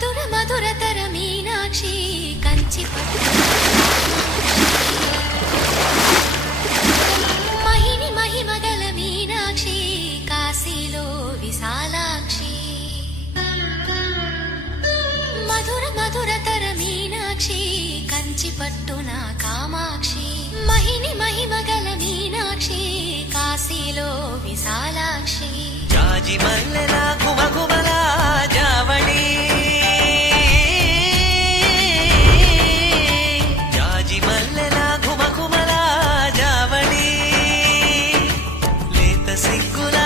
మధుర మధురతర మీనాక్షి కంచి పట్టు మహిని మహిమగల మీనాక్షి కాశీలో విశాలాక్షి మధుర మధురతర మీనాక్షి కంచి పట్టున కామాక్షి మహిని మహిమగల మీనాక్షి కాశీలో విశాలాక్షి జాజి మల్లెల గుమగుమల జావళి జాజి మల్లెల గుమగుమల జావళి లేత సిగ్గుల